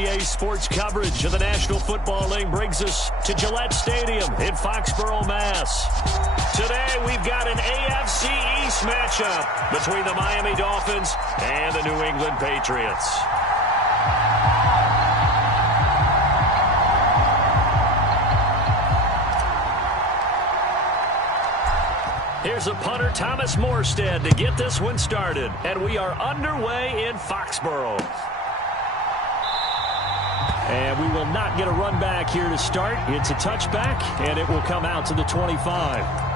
NBA sports coverage of the National Football League brings us to Gillette Stadium in Foxborough, Mass. Today, we've got an AFC East matchup between the Miami Dolphins and the New England Patriots. Here's a punter, Thomas Morstead, to get this one started. And we are underway in Foxborough. And we will not get a run back here to start. It's a touchback, and it will come out to the 25.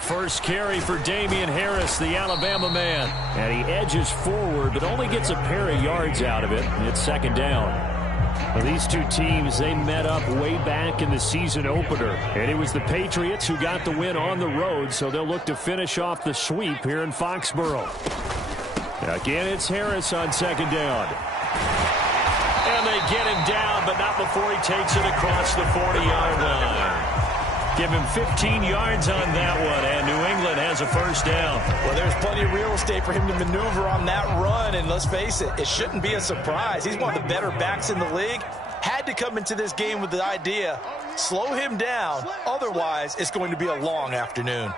First carry for Damian Harris, the Alabama man. And he edges forward, but only gets a pair of yards out of it. And it's second down. Well, these two teams, they met up way back in the season opener. And it was the Patriots who got the win on the road, so they'll look to finish off the sweep here in Foxborough. Again, it's Harris on second down. And they get him down, but not before he takes it across the 40-yard line. Give him 15 yards on that one, and New England has a first down. Well, there's plenty of real estate for him to maneuver on that run, and let's face it, it shouldn't be a surprise. He's one of the better backs in the league. Had to come into this game with the idea, slow him down, otherwise it's going to be a long afternoon.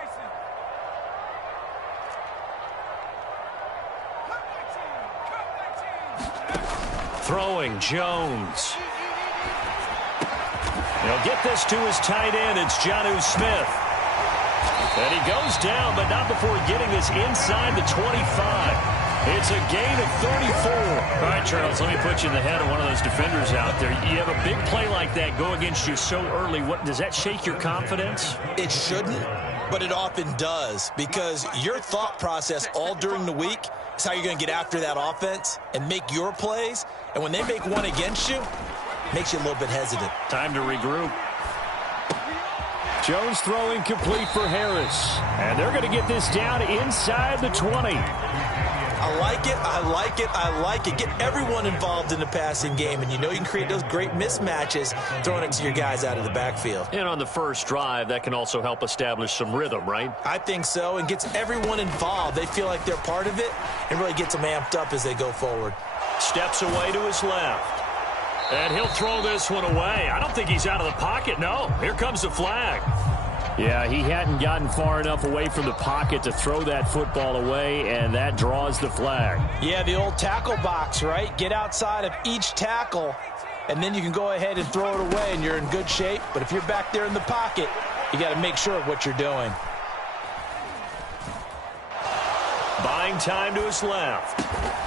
Throwing, Jones. He'll get this to his tight end. It's Jonnu Smith. And he goes down, but not before getting this inside the 25. It's a gain of 34. All right, Charles, let me put you in the head of one of those defenders out there. You have a big play like that go against you so early. What does that shake your confidence? It shouldn't, but it often does, because your thought process all during the week is how you're going to get after that offense and make your plays. And when they make one against you, makes you a little bit hesitant. Time to regroup. Jones throwing complete for Harris. And they're going to get this down inside the 20. I like it, I like it, I like it. Get everyone involved in the passing game, and you know you can create those great mismatches throwing it to your guys out of the backfield. And on the first drive, that can also help establish some rhythm, right? I think so, and gets everyone involved. They feel like they're part of it, and really gets them amped up as they go forward. Steps away to his left. And he'll throw this one away. I don't think he's out of the pocket. No, here comes the flag. Yeah, he hadn't gotten far enough away from the pocket to throw that football away, and that draws the flag. Yeah, the old tackle box, right? Get outside of each tackle, and then you can go ahead and throw it away, and you're in good shape. But if you're back there in the pocket, you got to make sure of what you're doing. Buying time to his left.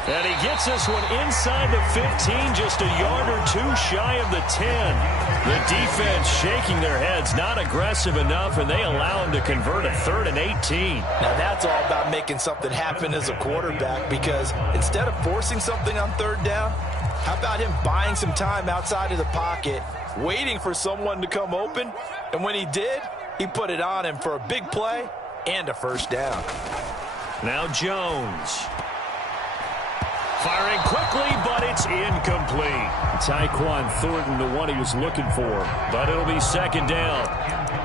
And he gets this one inside the 15, just a yard or two shy of the 10. The defense shaking their heads, not aggressive enough, and they allow him to convert a 3rd and 18. Now that's all about making something happen as a quarterback, because instead of forcing something on 3rd down, how about him buying some time outside of the pocket, waiting for someone to come open, and when he did, he put it on him for a big play and a first down. Now Jones. Firing quickly, but it's incomplete. Tyquan Thornton, the one he was looking for. But it'll be second down.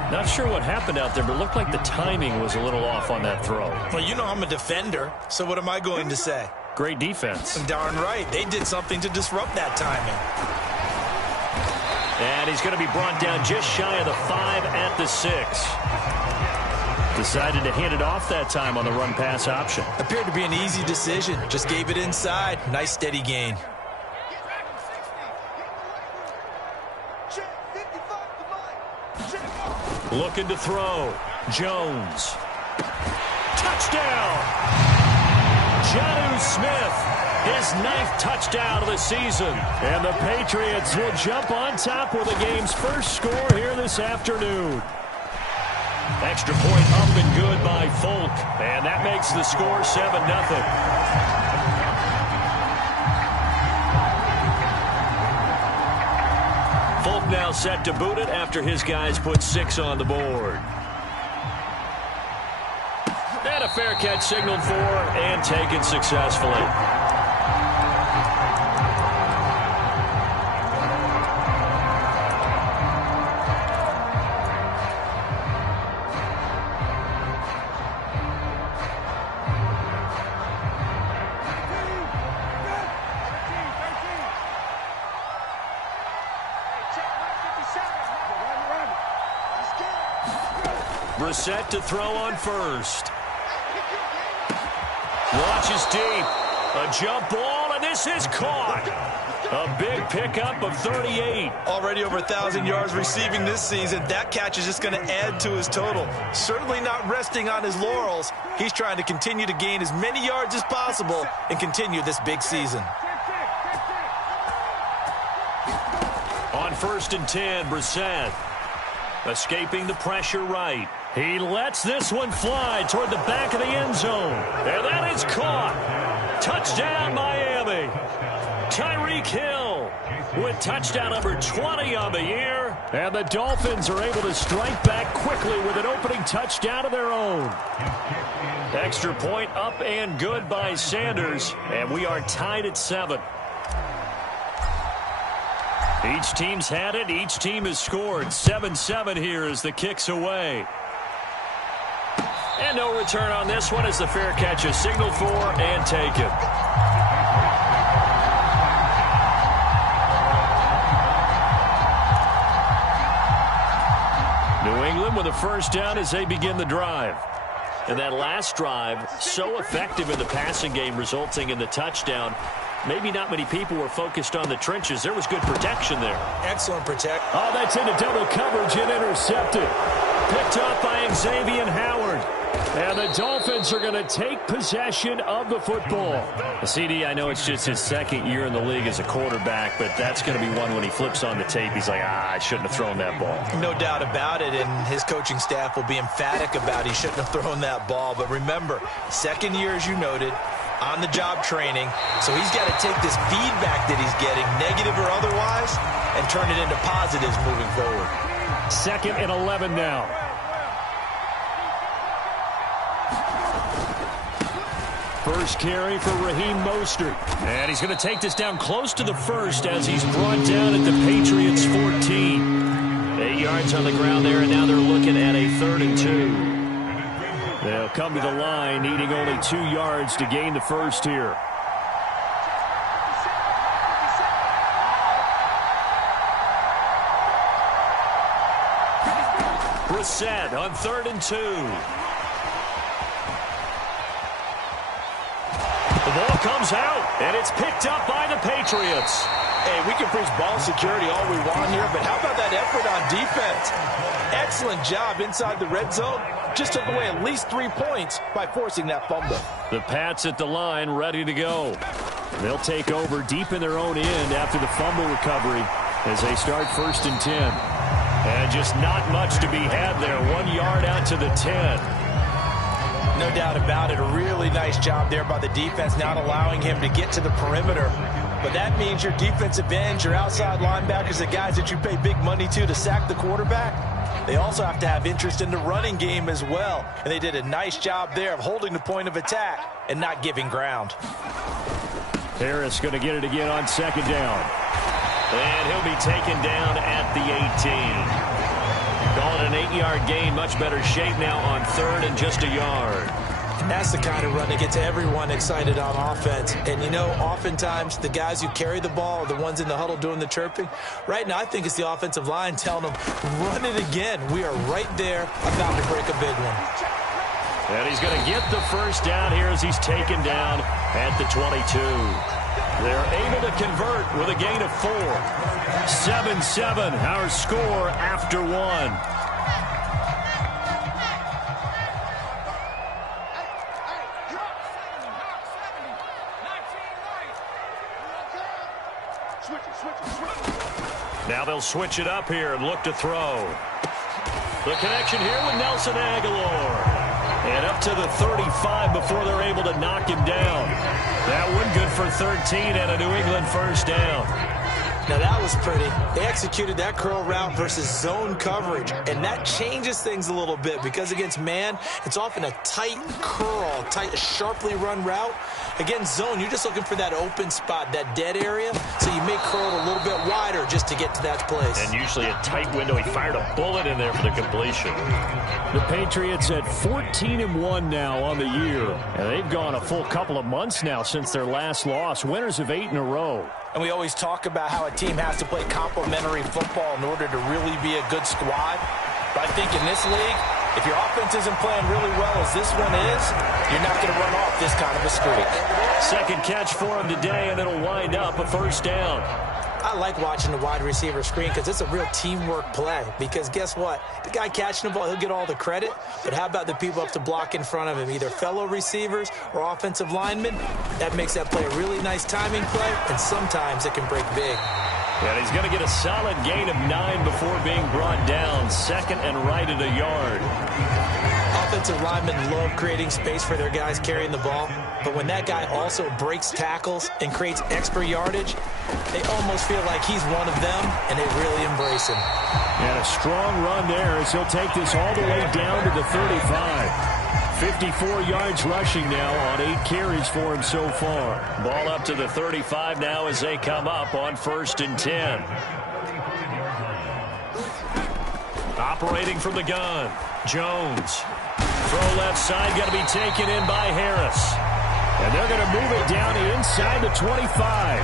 Not sure what happened out there, but it looked like the timing was a little off on that throw. Well, you know I'm a defender, so what am I going to say? Great defense. Darn right. They did something to disrupt that timing. And he's going to be brought down just shy of the 5 at the 6. Decided to hand it off that time on the run-pass option. Appeared to be an easy decision. Just gave it inside. Nice steady gain. Looking to throw. Jones. Touchdown! Jonnu Smith, his 9th touchdown of the season. And the Patriots will jump on top with the game's first score here this afternoon. Extra point up and good by Folk. And that makes the score 7-0. Folk now set to boot it after his guys put 6 on the board. And a fair catch signaled for and taken successfully. Brissett to throw on first. Launches deep. A jump ball, and this is caught. A big pickup of 38. Already over 1,000 yards receiving this season. That catch is just going to add to his total. Certainly not resting on his laurels. He's trying to continue to gain as many yards as possible and continue this big season. On 1st and 10, Brissett. Escaping the pressure right. He lets this one fly toward the back of the end zone. And that is caught. Touchdown, Miami. Tyreek Hill with touchdown number 20 on the year. And the Dolphins are able to strike back quickly with an opening touchdown of their own. Extra point up and good by Sanders. And we are tied at 7. Each team's had it. Each team has scored. 7-7 here as the kick's away. And no return on this one as the fair catch is signaled for and taken. New England with a first down as they begin the drive. And that last drive, so effective in the passing game, resulting in the touchdown. Maybe not many people were focused on the trenches. There was good protection there. Excellent protection. Oh, that's into double coverage and intercepted. Picked up by Xavier Howard. And the Dolphins are going to take possession of the football. CD, I know it's just his second year in the league as a quarterback, but that's going to be one when he flips on the tape. He's like, I shouldn't have thrown that ball. No doubt about it, and his coaching staff will be emphatic about he shouldn't have thrown that ball. But remember, second year, as you noted, on-the-job training, so he's got to take this feedback that he's getting, negative or otherwise, and turn it into positives moving forward. 2nd and 11 now. First carry for Raheem Mostert. And he's going to take this down close to the first as he's brought down at the Patriots' 14. 8 yards on the ground there, and now they're looking at a 3rd and 2. They'll come to the line, needing only 2 yards to gain the first here. Brissett on 3rd and 2. The ball comes out, and it's picked up by the Patriots. Hey, we can preach ball security all we want here, but how about that effort on defense? Excellent job inside the red zone. Just took away at least 3 points by forcing that fumble. The Pats at the line, ready to go. They'll take over deep in their own end after the fumble recovery as they start 1st and 10. And just not much to be had there. 1 yard out to the 10. No doubt about it. A really nice job there by the defense, not allowing him to get to the perimeter. But that means your defensive ends, your outside linebackers, the guys that you pay big money to sack the quarterback, they also have to have interest in the running game as well. And they did a nice job there of holding the point of attack and not giving ground. Harris going to get it again on 2nd down. And he'll be taken down at the 18. Call it an 8-yard gain. Much better shape now on 3rd and just a yard. And that's the kind of run that gets everyone excited on offense. And, you know, oftentimes the guys who carry the ball are the ones in the huddle doing the chirping. Right now, I think it's the offensive line telling them, run it again. We are right there about to break a big one. And he's going to get the first down here as he's taken down at the 22. They're able to convert with a gain of 4. 7-7, our score after 1. Now they'll switch it up here and look to throw. The connection here with Nelson Agholor. And up to the 35 before they're able to knock him down. That one good for 13 and a New England first down. Now that was pretty. They executed that curl route versus zone coverage, and that changes things a little bit because against man, it's often a tight curl, tight, sharply run route. Against zone, you're just looking for that open spot, that dead area, so you may curl it a little bit wider just to get to that place. And usually a tight window. He fired a bullet in there for the completion. The Patriots at 14-1 now on the year, and they've gone a full couple of months now since their last loss. Winners of 8 in a row. And we always talk about how a team has to play complementary football in order to really be a good squad. But I think in this league, if your offense isn't playing really well as this one is, you're not going to run off this kind of a streak. Second catch for him today, and it'll wind up a first down. I like watching the wide receiver screen because it's a real teamwork play. Because guess what? The guy catching the ball, he'll get all the credit. But how about the people up to block in front of him, either fellow receivers or offensive linemen? That makes that play a really nice timing play, and sometimes it can break big. And he's going to get a solid gain of 9 before being brought down. Second and right at a yard. Offensive linemen love creating space for their guys carrying the ball, but when that guy also breaks tackles and creates extra yardage, they almost feel like he's one of them, and they really embrace him. And a strong run there as he'll take this all the way down to the 35. 54 yards rushing now on 8 carries for him so far. Ball up to the 35 now as they come up on 1st and 10. Operating from the gun, Jones. Throw left side, going to be taken in by Harris. And they're going to move it down inside the 25.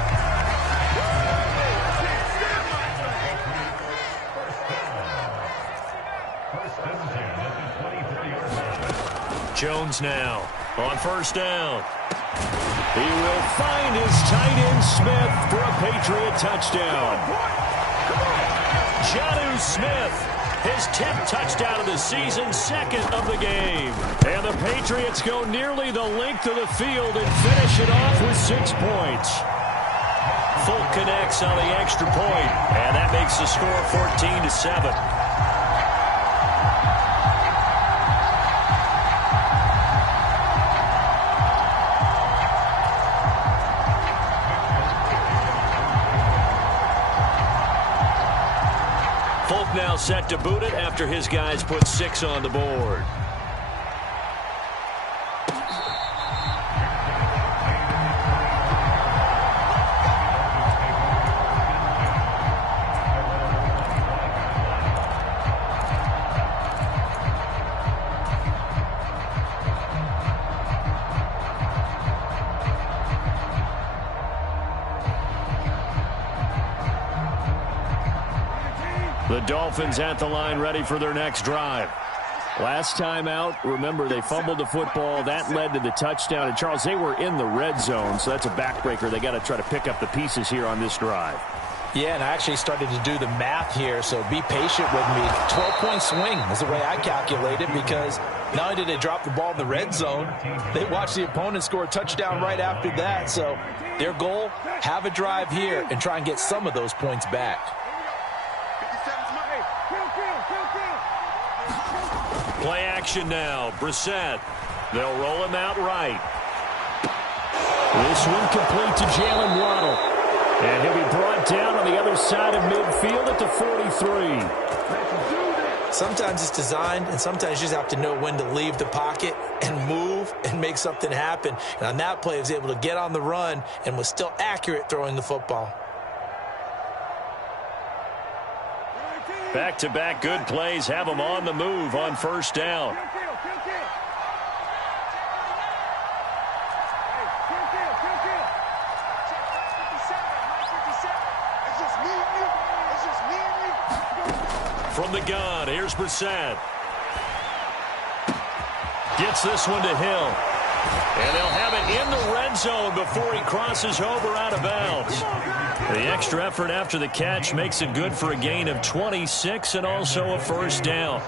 Jones now on 1st down. He will find his tight end Smith for a Patriot touchdown. Jonnu Smith, his 10th touchdown of the season, second of the game. And the Patriots go nearly the length of the field and finish it off with 6 points. Folk connects on the extra point, and that makes the score 14-7. Now set to boot it after his guys put 6 on the board. The Dolphins at the line ready for their next drive. Last time out, remember, they fumbled the football. That led to the touchdown. And, Charles, they were in the red zone, so that's a backbreaker. They got to try to pick up the pieces here on this drive. Yeah, and I actually started to do the math here, so be patient with me. 12-point swing is the way I calculate it because not only did they drop the ball in the red zone, they watched the opponent score a touchdown right after that. So their goal, have a drive here and try and get some of those points back. Play action now. Brissett. They'll roll him out right. This one complete to Jalen Waddle. And he'll be brought down on the other side of midfield at the 43. Sometimes it's designed, and sometimes you just have to know when to leave the pocket and move and make something happen. And on that play, he was able to get on the run and was still accurate throwing the football. Back-to-back good plays have them on the move on 1st down. From the gun, here's Brissett. Gets this one to Hill. And they'll have it in the red zone before he crosses over out of bounds. The extra effort after the catch makes it good for a gain of 26 and also a 1st down.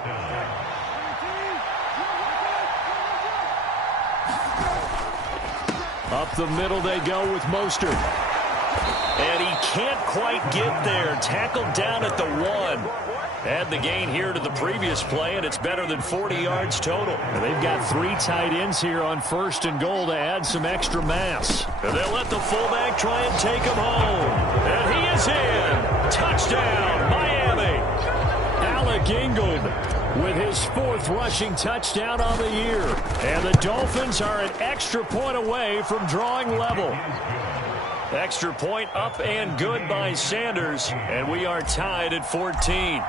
Up the middle they go with Mostert. And he can't quite get there. Tackled down at the 1. Add the gain here to the previous play, and it's better than 40 yards total. And they've got 3 tight ends here on 1st and goal to add some extra mass. And they'll let the fullback try and take him home. And he is in. Touchdown, Miami. Alec Ingold with his 4th rushing touchdown on the year. And the Dolphins are an extra point away from drawing level. Extra point up and good by Sanders, and we are tied at 14.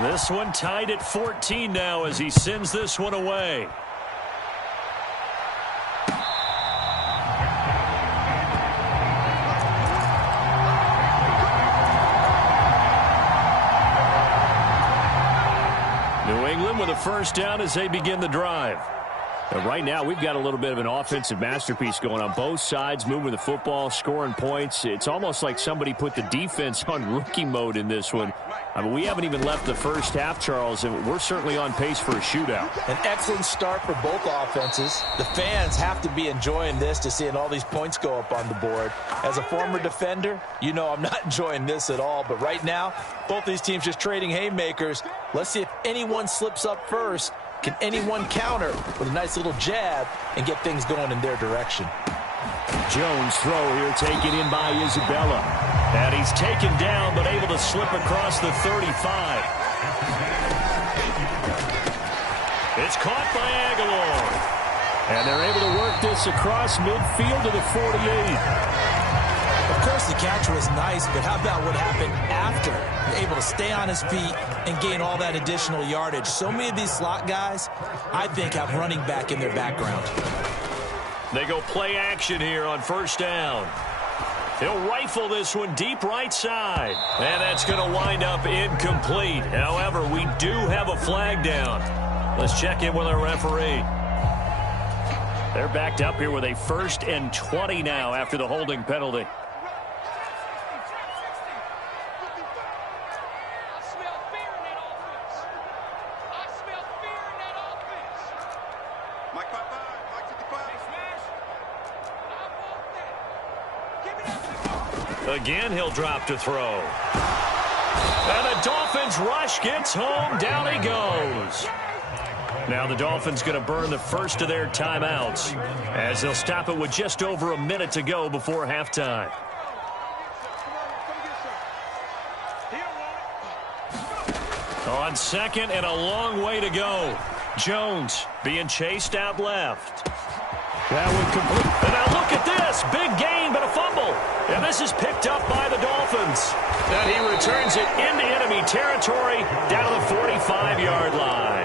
This one tied at 14 now as he sends this one away. New England with a first down as they begin the drive. And right now, we've got a little bit of an offensive masterpiece going on both sides, moving the football, scoring points. It's almost like somebody put the defense on rookie mode in this one. I mean, we haven't even left the first half, Charles, and we're certainly on pace for a shootout. An excellent start for both offenses. The fans have to be enjoying this to seeing all these points go up on the board. As a former defender, you know I'm not enjoying this at all. But right now, both these teams just trading haymakers. Let's see if anyone slips up first. Can anyone counter with a nice little jab and get things going in their direction? Jones throw here taken in by Isabella. And he's taken down but able to slip across the 35. It's caught by Aguilar. And they're able to work this across midfield to the 48. Of course, the catch was nice, but how about what happened after? Able to stay on his feet and gain all that additional yardage. So many of these slot guys, I think, have running back in their background. They go play action here on first down. He'll rifle this one deep right side. And that's going to wind up incomplete. However, we do have a flag down. Let's check in with our referee. They're backed up here with a 1st and 20 now after the holding penalty. Again, he'll drop to throw. And the Dolphins rush gets home. Down he goes. Now the Dolphins going to burn the first of their timeouts as they'll stop it with just over a minute to go before halftime. On 2nd and a long way to go. Jones being chased out left. That one complete. And now look at this. Big gain, but a fumble. And this is picked up by the Dolphins. And he returns it into enemy territory down to the 45-yard line.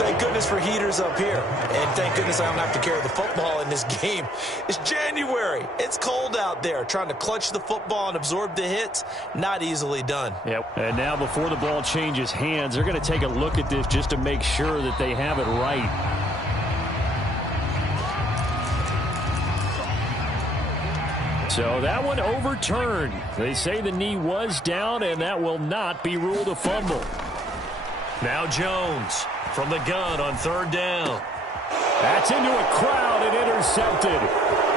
Thank goodness for heaters up here. And thank goodness I don't have to carry the football in this game. It's January. It's cold out there. Trying to clutch the football and absorb the hits, not easily done. Yep. And now before the ball changes hands, they're going to take a look at this just to make sure that they have it right. So that one overturned. They say the knee was down, and that will not be ruled a fumble. Now Jones from the gun on 3rd down. That's into a crowd and intercepted.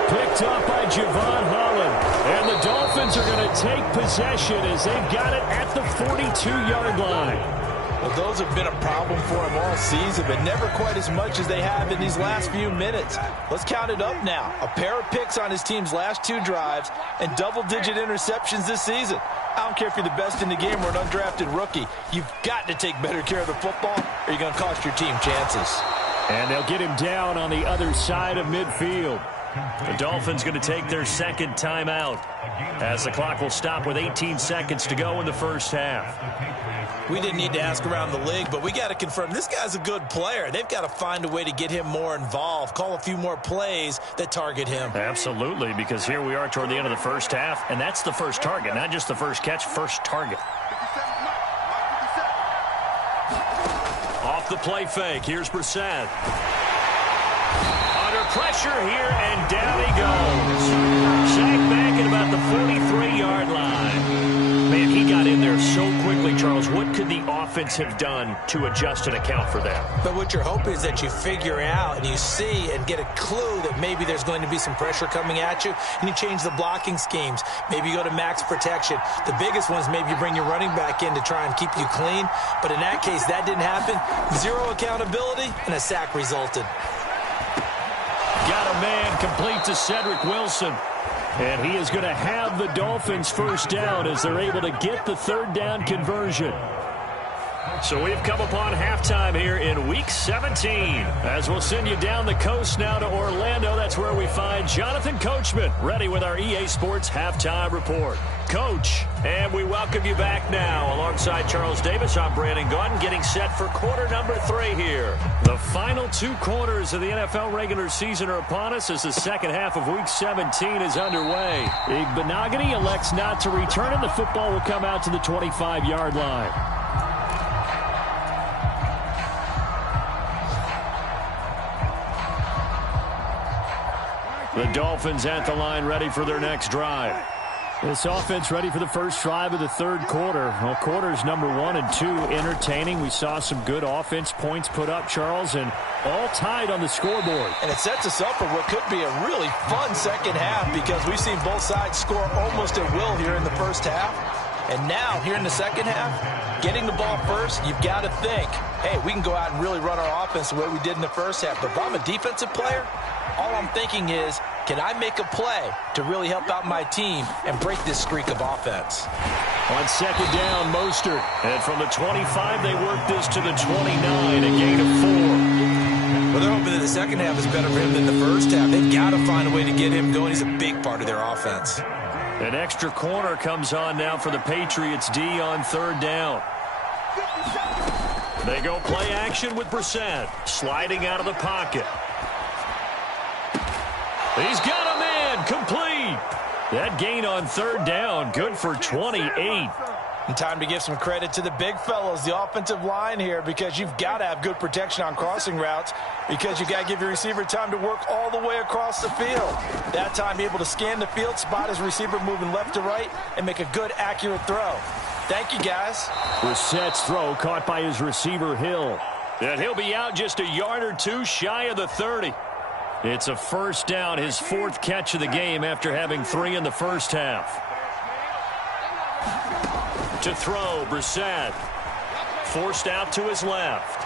Picked up by Javon Holland. And the Dolphins are going to take possession as they've got it at the 42-yard line. Well, those have been a problem for him all season, but never quite as much as they have in these last few minutes. Let's count it up now. A pair of picks on his team's last 2 drives and double-digit interceptions this season. I don't care if you're the best in the game or an undrafted rookie. You've got to take better care of the football or you're going to cost your team chances. And they'll get him down on the other side of midfield. The Dolphins going to take their 2nd timeout as the clock will stop with 18 seconds to go in the first half. We didn't need to ask around the league, but we got to confirm this guy's a good player. They've got to find a way to get him more involved, call a few more plays that target him. Absolutely, because here we are toward the end of the first half, and that's the first target, not just the first catch, first target. Off the play fake, here's Brissett. Under pressure here, and down he goes. Sacked back at about the 43-yard line. Man, he got in there so quickly, Charles. What could the offense have done to adjust and account for that? But what you're hoping is that you figure out and you see and get a clue that maybe there's going to be some pressure coming at you, and you change the blocking schemes. Maybe you go to max protection. The biggest one is maybe you bring your running back in to try and keep you clean. But in that case, that didn't happen. Zero accountability, and a sack resulted. Got a man complete to Cedric Wilson. And he is going to have the Dolphins first down as they're able to get the third down conversion. So we've come upon halftime here in Week 17. As we'll send you down the coast now to Orlando, that's where we find Jonathan Coachman ready with our EA Sports Halftime Report. Coach, and we welcome you back now. Alongside Charles Davis, I'm Brandon Gaudin, getting set for quarter number 3 here. The final 2 quarters of the NFL regular season are upon us as the second half of Week 17 is underway. Igbinoghene elects not to return, and the football will come out to the 25-yard line. The Dolphins at the line, ready for their next drive. This offense ready for the first drive of the third quarter. Well, quarters number 1 and 2 entertaining. We saw some good offense points put up, Charles, and all tied on the scoreboard. And it sets us up for what could be a really fun second half because we've seen both sides score almost at will here in the first half. And now, here in the second half, getting the ball first, you've got to think, hey, we can go out and really run our offense the way we did in the first half. But if I'm a defensive player, all I'm thinking is, can I make a play to really help out my team and break this streak of offense? On second down, Mostert. And from the 25, they work this to the 29, a gain of 4. Well, they're hoping that the second half is better for him than the first half. They've got to find a way to get him going. He's a big part of their offense. An extra corner comes on now for the Patriots D on third down. They go play action with Brissett, sliding out of the pocket. He's got a man, complete. That gain on third down, good for 28. And time to give some credit to the big fellows, the offensive line here, because you've got to have good protection on crossing routes because you've got to give your receiver time to work all the way across the field. That time, be able to scan the field, spot his receiver moving left to right, and make a good, accurate throw. Thank you, guys. Brissett's throw caught by his receiver, Hill. And he'll be out just a yard or two shy of the 30. It's a first down, his 4th catch of the game after having 3 in the first half. To throw, Brissett. Forced out to his left.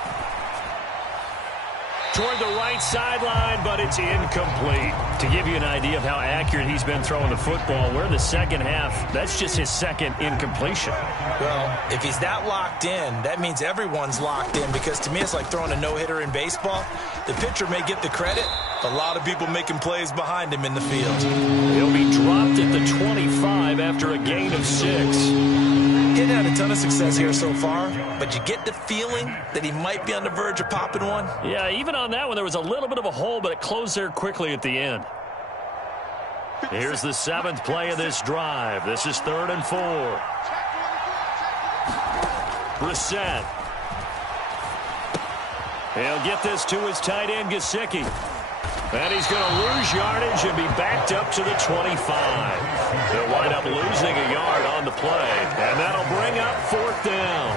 Toward the right sideline, but it's incomplete. To give you an idea of how accurate he's been throwing the football, we're in the second half. That's just his 2nd incompletion. Well, if he's that locked in, that means everyone's locked in because to me it's like throwing a no-hitter in baseball. The pitcher may get the credit, a lot of people making plays behind him in the field. He'll be dropped at the 25 after a gain of 6. He's had a ton of success here so far, but you get the feeling that he might be on the verge of popping one. Yeah, even on that one, there was a little bit of a hole, but it closed there quickly at the end. Here's the 7th play of this drive. This is 3rd and 4. Brissett. He'll get this to his tight end, Gesicki. And he's going to lose yardage and be backed up to the 25. They'll wind up losing a yard on the play, and that'll bring up 4th down.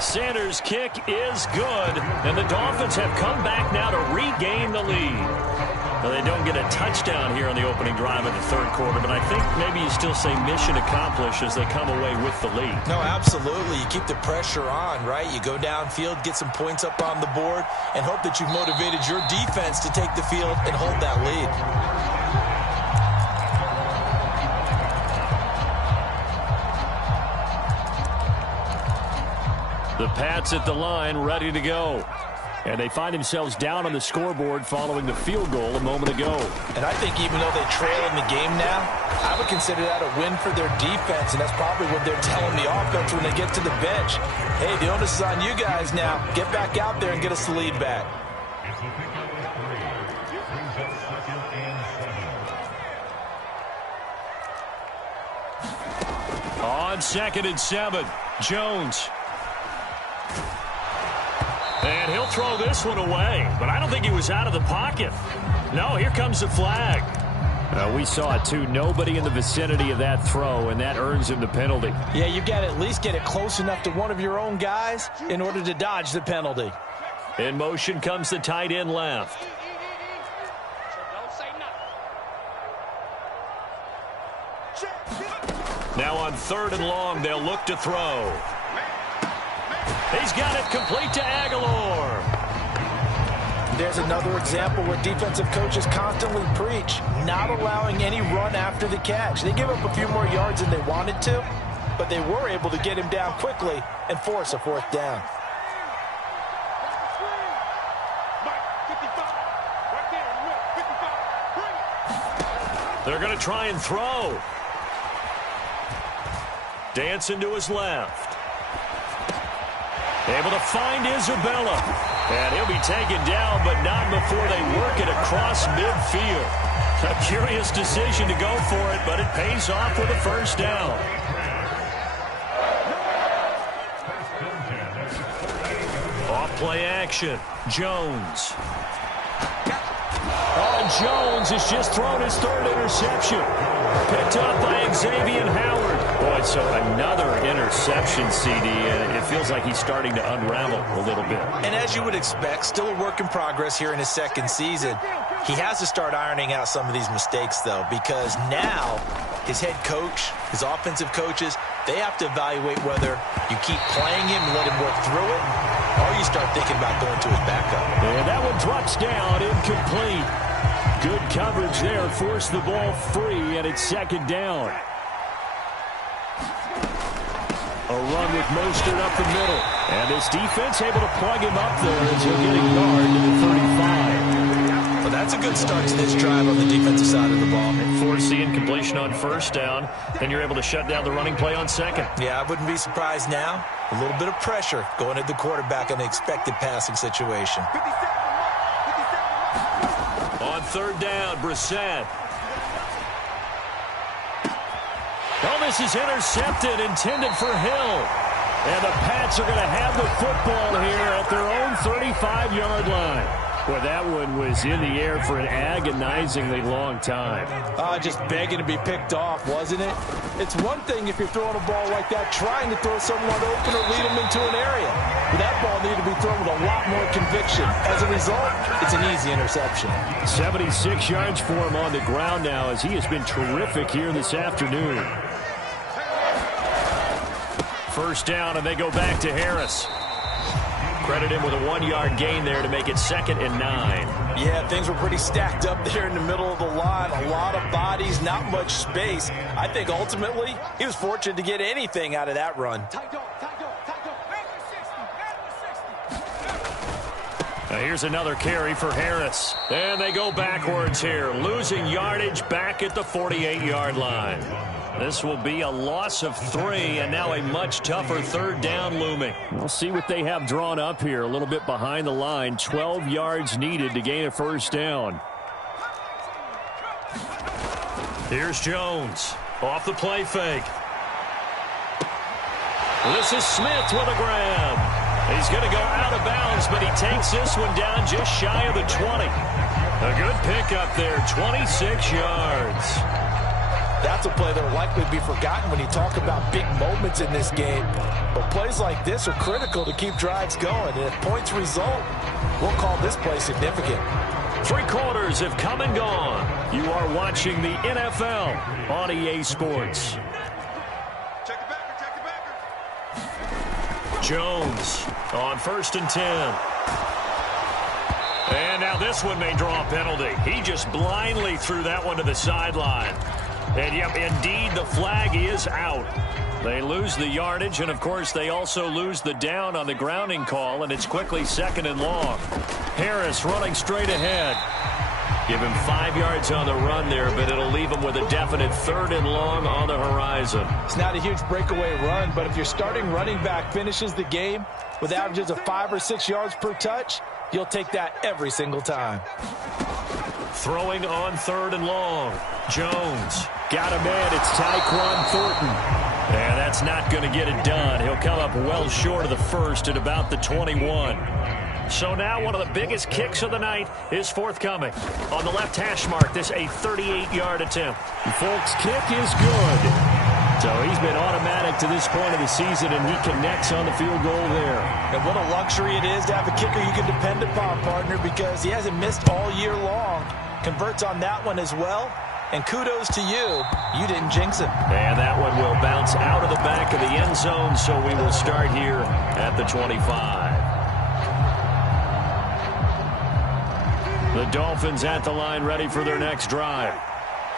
Sanders' kick is good, and the Dolphins have come back now to regain the lead. Well, they don't get a touchdown here on the opening drive of the third quarter, but I think maybe you still say mission accomplished as they come away with the lead. No, absolutely. You keep the pressure on, right? You go downfield, get some points up on the board, and hope that you've motivated your defense to take the field and hold that lead. The Pats at the line, ready to go. And they find themselves down on the scoreboard following the field goal a moment ago. And I think even though they trail in the game now, I would consider that a win for their defense, and that's probably what they're telling the offense when they get to the bench. Hey, the onus is on you guys now. Get back out there and get us the lead back. On 2nd and 7, Jones. And he'll throw this one away, but I don't think he was out of the pocket. No, here comes the flag. We saw it, too. Nobody in the vicinity of that throw, and that earns him the penalty. Yeah, you got to at least get it close enough to one of your own guys in order to dodge the penalty. In motion comes the tight end left. Now on 3rd and long, they'll look to throw. He's got it complete to Aguilar. There's another example where defensive coaches constantly preach not allowing any run after the catch. They give up a few more yards than they wanted to, but they were able to get him down quickly and force a 4th down. They're going to try and throw. Dancing to his left. Able to find Isabella. And he'll be taken down, but not before they work it across midfield. A curious decision to go for it, but it pays off with a 1st down. Off play action. Jones. Oh, Jones has just thrown his 3rd interception. Picked up by Xavier Howard. Boy, so another interception, CD, and it feels like he's starting to unravel a little bit. And as you would expect, still a work in progress here in his 2nd season. He has to start ironing out some of these mistakes, though, because now his head coach, his offensive coaches, they have to evaluate whether you keep playing him and let him work through it, or you start thinking about going to his backup. And that one drops down, incomplete. Good coverage there, forced the ball free, and it's 2nd down. A run with Mostert up the middle. And this defense able to plug him up there as he'll get a yard to the 35. Well, that's a good start to this drive on the defensive side of the ball. And force the incompletion on 1st down. Then you're able to shut down the running play on 2nd. Yeah, I wouldn't be surprised now. A little bit of pressure going at the quarterback in the expected passing situation. On 3rd down, Brissett. Oh, this is intercepted, intended for Hill. And the Pats are going to have the football here at their own 35-yard line. Well, that one was in the air for an agonizingly long time. Just begging to be picked off, wasn't it? It's one thing if you're throwing a ball like that, trying to throw someone open or lead them into an area. But that ball needed to be thrown with a lot more conviction. As a result, it's an easy interception. 76 yards for him on the ground now as he has been terrific here this afternoon. 1st down, and they go back to Harris. Credit him with a 1-yard gain there to make it 2nd and 9. Yeah, things were pretty stacked up there in the middle of the line. A lot of bodies, not much space. I think ultimately he was fortunate to get anything out of that run. Now here's another carry for Harris. And they go backwards here, losing yardage back at the 48-yard line. This will be a loss of 3, and now a much tougher 3rd down looming. We'll see what they have drawn up here. A little bit behind the line. 12 yards needed to gain a 1st down. Here's Jones. Off the play fake. This is Smith with a grab. He's going to go out of bounds, but he takes this one down just shy of the 20. A good pickup there, 26 yards. That's a play that will likely be forgotten when you talk about big moments in this game. But plays like this are critical to keep drives going. And if points result, we'll call this play significant. 3 quarters have come and gone. You are watching the NFL on EA Sports. Check it back. Jones on 1st and 10. And now this one may draw a penalty. He just blindly threw that one to the sideline. And, yep, indeed, the flag is out. They lose the yardage, and, of course, they also lose the down on the grounding call, and it's quickly 2nd and long. Harris running straight ahead. Give him 5 yards on the run there, but it'll leave him with a definite 3rd and long on the horizon. It's not a huge breakaway run, but if your starting running back finishes the game with averages of 5 or 6 yards per touch, you'll take that every single time. Throwing on 3rd and long. Jones got him in. It's Tyquan Thornton. And That's not going to get it done. He'll come up well short of the first at about the 21. So now one of the biggest kicks of the night is forthcoming. On the left hash mark, this a 38-yard attempt. Folk's kick is good. So he's been automatic to this point of the season, and he connects on the field goal there. And what a luxury it is to have a kicker you can depend upon, partner, because he hasn't missed all year long. Converts on that one as well. And kudos to you. You didn't jinx him. And that one will bounce out of the back of the end zone, so we will start here at the 25. The Dolphins at the line, ready for their next drive.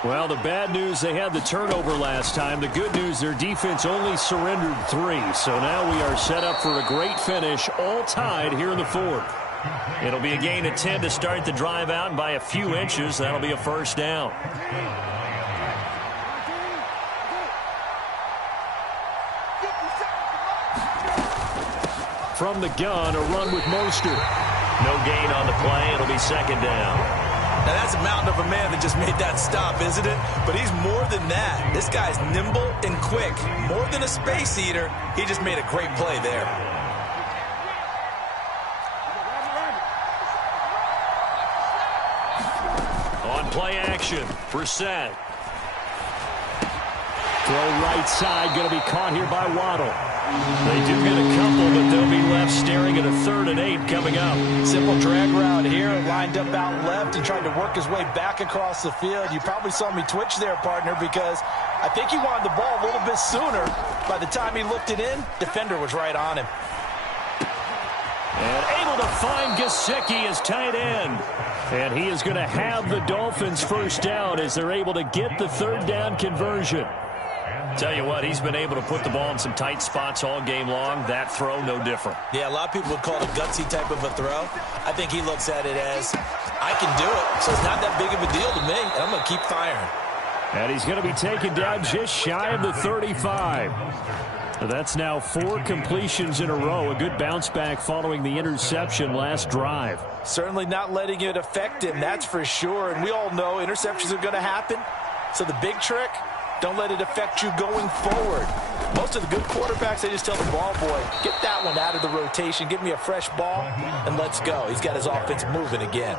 Well, the bad news, they had the turnover last time. The good news, their defense only surrendered 3. So now we are set up for a great finish, all tied here in the fourth. It'll be a gain of 10 to start the drive out, and by a few inches, that'll be a first down. From the gun, a run with Mostert. No gain on the play. It'll be second down. Now that's a mountain of a man that just made that stop, isn't it? But he's more than that. This guy's nimble and quick. More than a space eater, he just made a great play there. On play action, Brissett. Throw right side, going to be caught here by Waddle. They do get a couple, but they'll be left staring at a 3rd and 8 coming up. Simple drag route here, lined up out left and trying to work his way back across the field. You probably saw me twitch there, partner, because I think he wanted the ball a little bit sooner. By the time he looked it in, defender was right on him. And able to find Gesicki as tight end. And he is going to have the Dolphins first down as they're able to get the 3rd down conversion. Tell you what, he's been able to put the ball in some tight spots all game long. That throw, no different. Yeah, a lot of people would call it a gutsy type of a throw. I think he looks at it as, I can do it, so it's not that big of a deal to me, and I'm going to keep firing. And he's going to be taken down just shy of the 35. That's now 4 completions in a row. A good bounce back following the interception last drive. Certainly not letting it affect him, that's for sure. And we all know interceptions are going to happen. So the big trick, don't let it affect you going forward. Most of the good quarterbacks, they just tell the ball boy, get that one out of the rotation, give me a fresh ball, and let's go. He's got his offense moving again.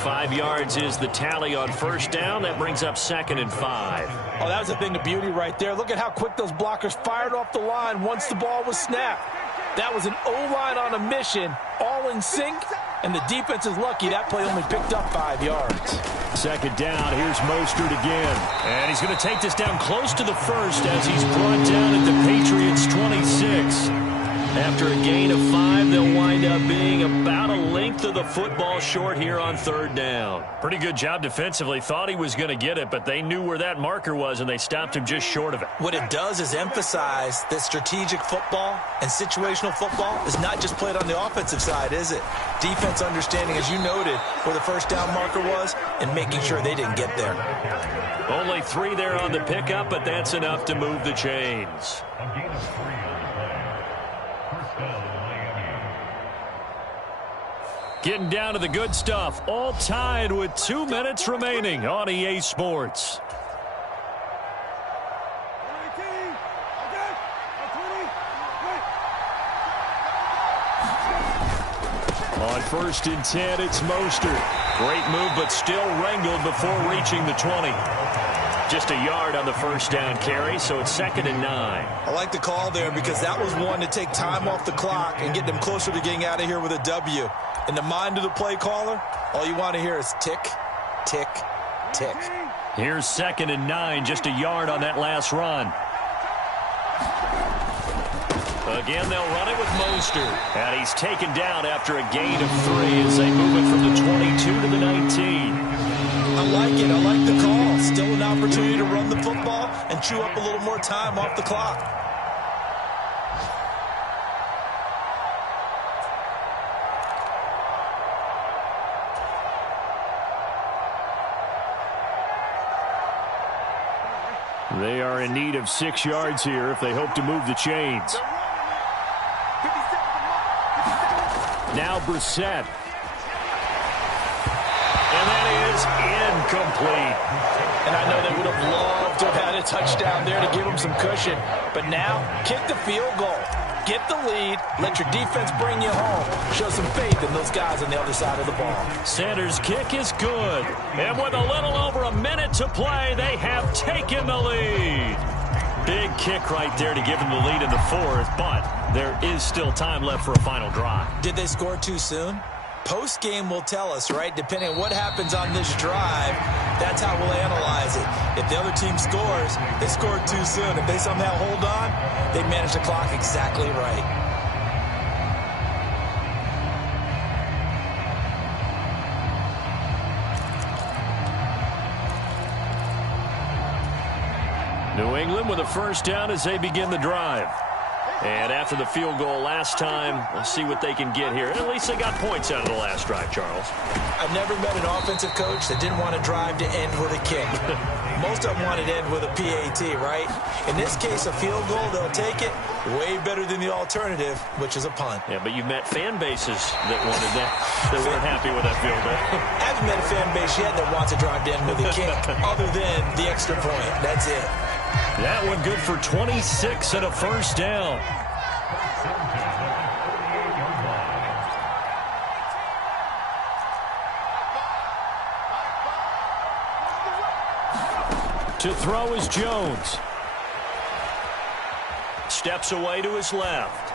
5 yards is the tally on first down. That brings up 2nd and 5. Oh, that was a thing of beauty right there. Look at how quick those blockers fired off the line once the ball was snapped. That was an O-line on a mission, all in sync, and the defense is lucky that play only picked up 5 yards. 2nd down, here's Mostert again. And he's going to take this down close to the first as he's brought down at the Patriots' 26. After a gain of 5, they'll wind up being about a length of the football short here on 3rd down. Pretty good job defensively. Thought he was going to get it, but they knew where that marker was, and they stopped him just short of it. What it does is emphasize that strategic football and situational football is not just played on the offensive side, is it? Defense understanding, as you noted, where the first down marker was and making sure they didn't get there. Only 3 there on the pickup, but that's enough to move the chains. Getting down to the good stuff, all tied with 2 minutes remaining on EA Sports. On 1st and 10, it's Mostert. Great move, but still wrangled before reaching the 20. Just a yard on the first down carry, so it's 2nd and 9. I like the call there because that was one to take time off the clock and get them closer to getting out of here with a W. In the mind of the play caller, all you want to hear is tick, tick, tick. Here's 2nd and 9, just a yard on that last run. Again, they'll run it with Mostert. And he's taken down after a gain of 3 as they move it from the 22 to the 19. I like it. I like the call. Still an opportunity to run the football and chew up a little more time off the clock. They are in need of 6 yards here if they hope to move the chains. Now Brissett. And that is is incomplete. And I know they would have loved to have had a touchdown there to give them some cushion. But now, kick the field goal. Get the lead. Let your defense bring you home. Show some faith in those guys on the other side of the ball. Sanders' kick is good. And with a little over a minute to play, they have taken the lead. Big kick right there to give them the lead in the fourth, but there is still time left for a final drive. Did they score too soon? Post-game will tell us, right? Depending on what happens on this drive, that's how we'll analyze it. If the other team scores, they scored too soon. If they somehow hold on, they manage the clock exactly right. New England with a first down as they begin the drive. And after the field goal last time, we'll see what they can get here. At least they got points out of the last drive, Charles. I've never met an offensive coach that didn't want to drive to end with a kick. Most of them wanted to end with a PAT, right? In this case, a field goal, they'll take it. Way better than the alternative, which is a punt. Yeah, but you've met fan bases that wanted that, that weren't happy with that field goal. I haven't met a fan base yet that wants to drive to end with a kick, other than the extra point. That's it. That one good for 26 and a first down. To throw is Jones. Steps away to his left.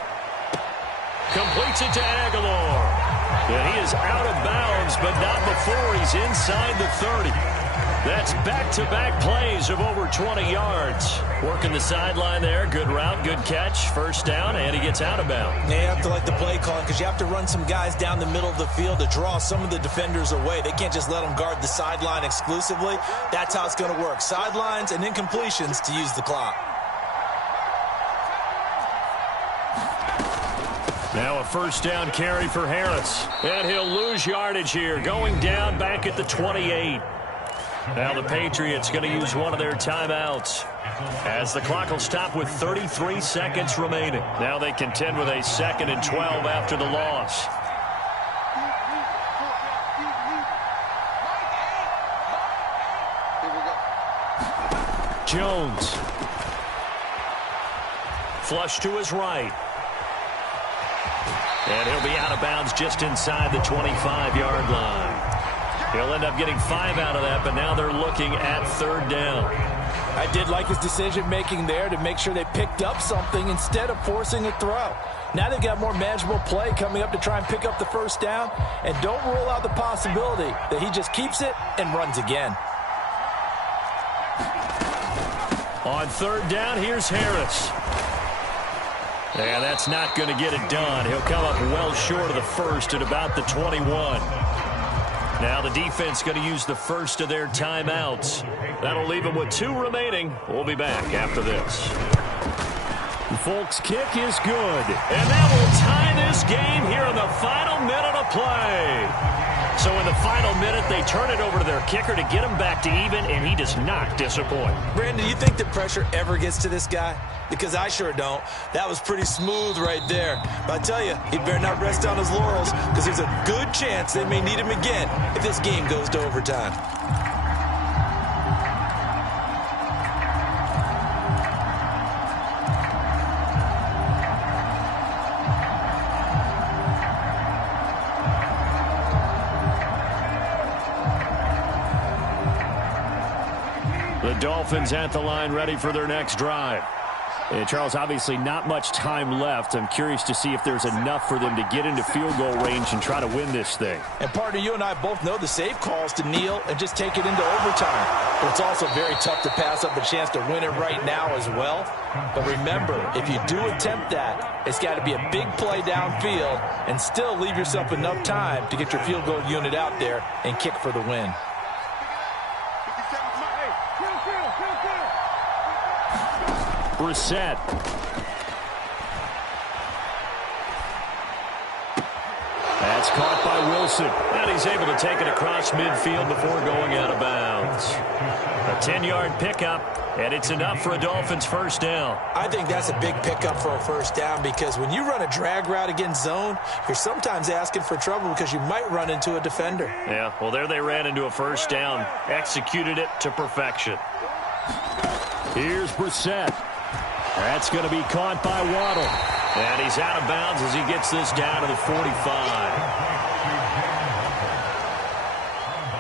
Completes it to Aguilar. And he is out of bounds, but not before he's inside the 30. That's back-to-back plays of over 20 yards. Working the sideline there. Good route, good catch. First down, and he gets out of bounds. Yeah, you have to like the play calling because you have to run some guys down the middle of the field to draw some of the defenders away. They can't just let them guard the sideline exclusively. That's how it's going to work. Sidelines and incompletions to use the clock. Now a first down carry for Harris. And he'll lose yardage here. Going down back at the 28. Now the Patriots going to use one of their timeouts as the clock will stop with 33 seconds remaining. Now they contend with a 2nd and 12 after the loss. Jones. Flush to his right. And he'll be out of bounds just inside the 25-yard line. He'll end up getting 5 out of that, but now they're looking at 3rd down. I did like his decision-making there to make sure they picked up something instead of forcing a throw. Now they've got more manageable play coming up to try and pick up the first down, and don't rule out the possibility that he just keeps it and runs again. On 3rd down, here's Harris. Yeah, that's not going to get it done. He'll come up well short of the first at about the 21. Now the defense going to use the first of their timeouts. That'll leave them with 2 remaining. We'll be back after this. Folks' kick is good. And that will tie this game here in the final minute of play. So in the final minute, they turn it over to their kicker to get him back to even, and he does not disappoint. Brandon, do you think the pressure ever gets to this guy? Because I sure don't. That was pretty smooth right there. But I tell you, he better not rest on his laurels because there's a good chance they may need him again if this game goes to overtime. The Dolphins at the line ready for their next drive. And Charles, obviously not much time left. I'm curious to see if there's enough for them to get into field goal range and try to win this thing. And partner, you and I both know the safe calls to kneel and just take it into overtime. But it's also very tough to pass up a chance to win it right now as well. But remember, if you do attempt that, it's got to be a big play downfield and still leave yourself enough time to get your field goal unit out there and kick for the win. Brissett. That's It's caught by Wilson. And he's able to take it across midfield before going out of bounds. A 10-yard pickup, and it's enough for a Dolphins first down. I think that's a big pickup for a first down because when you run a drag route against zone, you're sometimes asking for trouble because you might run into a defender. Yeah, well, there they ran into a first down. Executed it to perfection. Here's Brissett. That's going to be caught by Waddle. And he's out of bounds as he gets this down to the 45.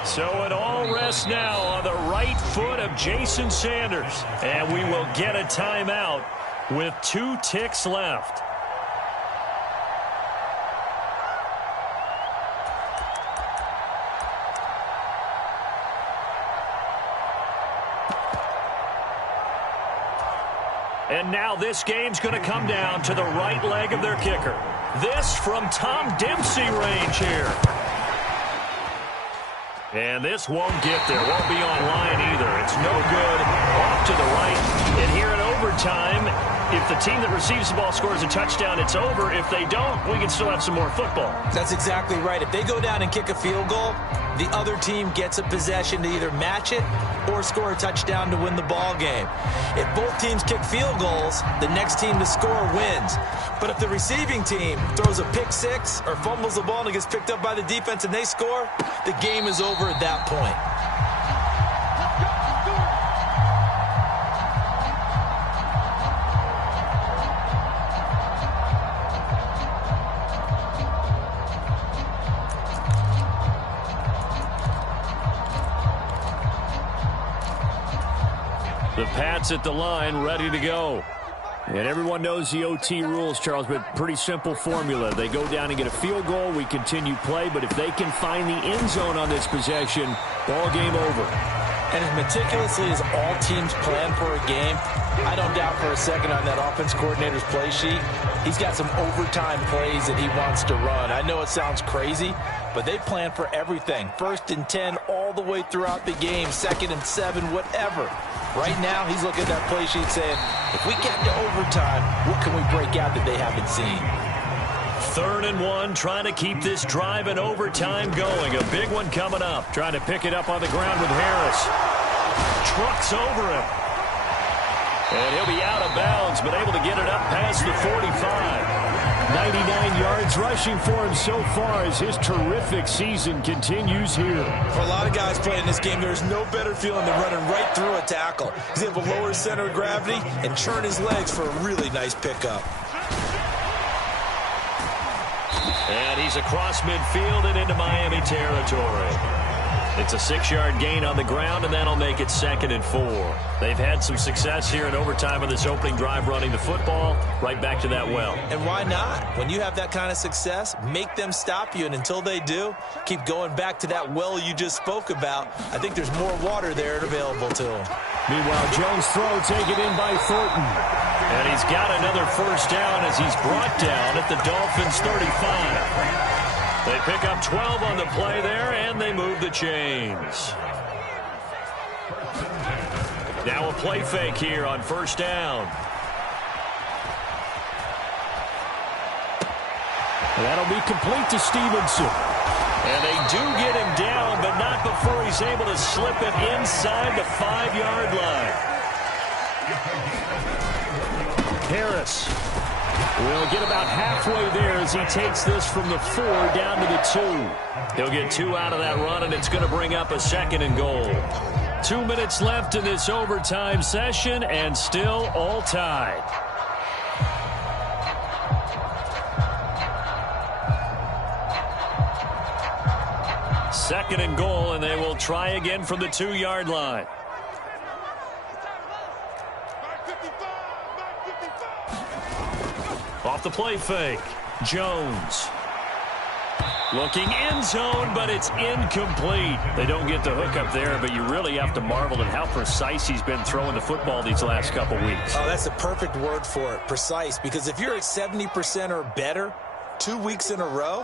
So it all rests now on the right foot of Jason Sanders. And we will get a timeout with 2 ticks left. And now this game's going to come down to the right leg of their kicker. This from Tom Dempsey range here. And this won't get there. Won't be on line either. It's no good. Off to the right. And here in overtime, if the team that receives the ball scores a touchdown, it's over. If they don't, we can still have some more football. That's exactly right. If they go down and kick a field goal, the other team gets a possession to either match it or score a touchdown to win the ball game. If both teams kick field goals, the next team to score wins. But if the receiving team throws a pick six or fumbles the ball and it gets picked up by the defense and they score, the game is over at that point. The Pats at the line, ready to go. And everyone knows the OT rules, Charles, but pretty simple formula. They go down and get a field goal, we continue play, but if they can find the end zone on this possession, ball game over. And as meticulously as all teams plan for a game, I don't doubt for a second on that offense coordinator's play sheet, he's got some overtime plays that he wants to run. I know it sounds crazy, but they plan for everything. 1st and 10 all the way throughout the game, 2nd and 7, whatever. Right now, he's looking at that play sheet saying, if we get to overtime, what can we break out that they haven't seen? 3rd and 1, trying to keep this drive in overtime going. A big one coming up. Trying to pick it up on the ground with Harris. Trucks over him. And he'll be out of bounds, but able to get it up past the 45. 99 yards rushing for him so far as his terrific season continues here. For a lot of guys playing this game, there's no better feeling than running right through a tackle. He's able to lower his center of gravity and churn his legs for a really nice pickup. And he's across midfield and into Miami territory. It's a 6-yard gain on the ground, and that'll make it 2nd and 4. They've had some success here in overtime of this opening drive running the football. Right back to that well. And why not? When you have that kind of success, make them stop you, and until they do, keep going back to that well you just spoke about. I think there's more water there available to them. Meanwhile, Jones' throw taken in by Thornton. And he's got another first down as he's brought down at the Dolphins' 35. They pick up 12 on the play there, and they move the chains. Now a play fake here on 1st down. That'll be complete to Stevenson. And they do get him down, but not before he's able to slip it inside the 5-yard line. Harris will get about halfway there as he takes this from the 4 down to the 2. He'll get 2 out of that run, and it's going to bring up a 2nd and goal. 2 minutes left in this overtime session, and still all tied. Second and goal, and they will try again from the 2-yard line. Off the play fake, Jones. Looking end zone, but it's incomplete. They don't get the hook up there, but you really have to marvel at how precise he's been throwing the football these last couple weeks. Oh, that's a perfect word for it, precise, because if you're at 70% or better 2 weeks in a row,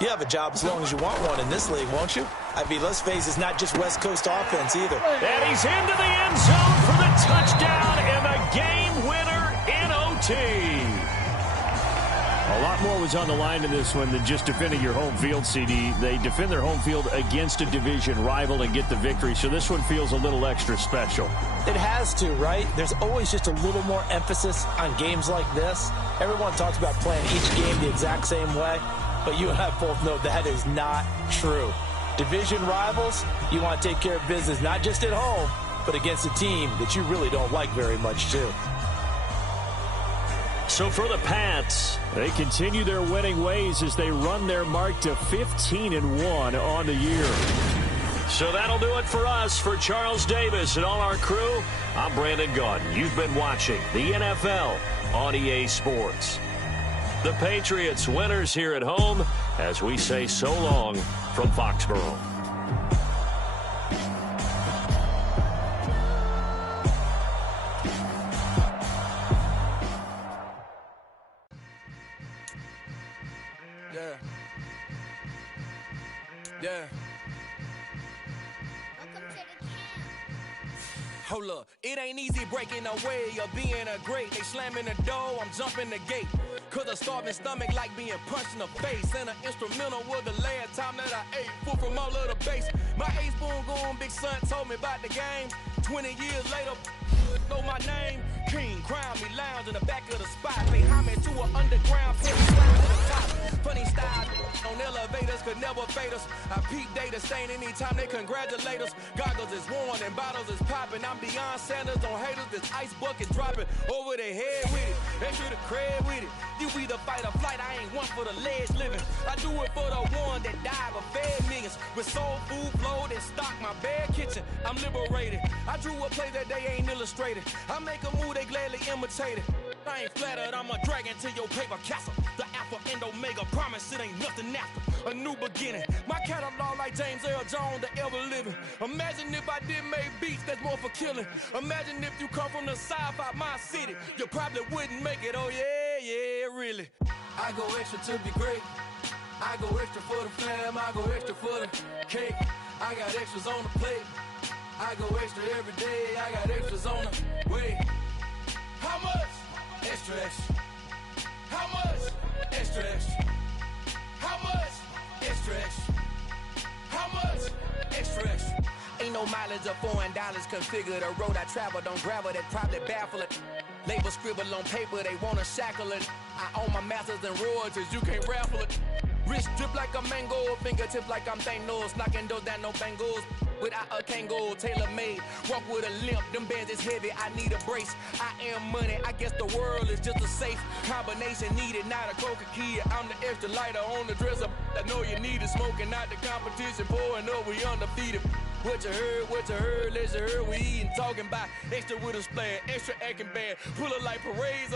you have a job as long as you want one in this league, won't you? I mean, let's face it, it's not just West Coast offense either. And he's into the end zone for the touchdown and the game winner in OT. A lot more was on the line in this one than just defending your home field, CD. They defend their home field against a division rival and get the victory, so this one feels a little extra special. It has to, right? There's always just a little more emphasis on games like this. Everyone talks about playing each game the exact same way, but you and I both know that is not true. Division rivals, you want to take care of business not just at home, but against a team that you really don't like very much, too. So for the Pats, they continue their winning ways as they run their mark to 15-1 on the year. So that'll do it for us. For Charles Davis and all our crew, I'm Brandon Gaudin. You've been watching the NFL on EA Sports. The Patriots winners here at home as we say so long from Foxborough. Yeah. Hold up, it ain't easy breaking away or being a great. They slamming the door, I'm jumping the gate. Cause a starving stomach like being punched in the face. And an instrumental was the last time that I ate food from all of the base. My A-spoon goon, big son told me about the game. 20 years later, know my name. King, crown me, lounge in the back of the spot. Pay homage to an underground pit, slide to the top. Funny style on elevators could never fade us. I peep data stain anytime they congratulate us. Goggles is worn and bottles is popping. I'm Deion Sanders on haters, this ice bucket dropping over their head with it. Extra the cred with it. You either fight or flight, I ain't one for the ledge living. I do it for the one that died but fed millions. With soul food flowed and stocked my bad kitchen. I'm liberated. I drew a play that they ain't illustrated. I make a move, they gladly imitate it. I ain't flattered, I'm a dragon to your paper castle. The Alpha and Omega, promise it ain't nothing after. A new beginning. My catalog like James Earl Jones, the ever living. Imagine if I did make beats that's more for killing. Imagine if you come from the south out my city. You probably wouldn't make it, oh yeah, really. I go extra to be great. I go extra for the fam, I go extra for the cake. I got extras on the plate. I go extra every day, I got extras on the way. How much? Extra, extra. How much? Extra, extra. How much? Extra, extra. How much? Extra, extra. Ain't no mileage of $4 configure the road I travel. Don't gravel that probably baffle it. Label scribble on paper, they wanna shackle it. I own my masters and royalties, you can't raffle it. Wrist drip like a mango, fingertips like I'm Thanos. Knocking those down, no bangles. Without a Kango, tailor-made. Walk with a limp, them bands is heavy, I need a brace. I am money, I guess the world is just a safe combination needed, not a coca key. I'm the extra lighter on the dresser. I know you need it, smoking out the competition, pouring up, we undefeated. What you heard, let's you heard, we eating, talking about extra with a splash, extra acting bad, pull it like parades.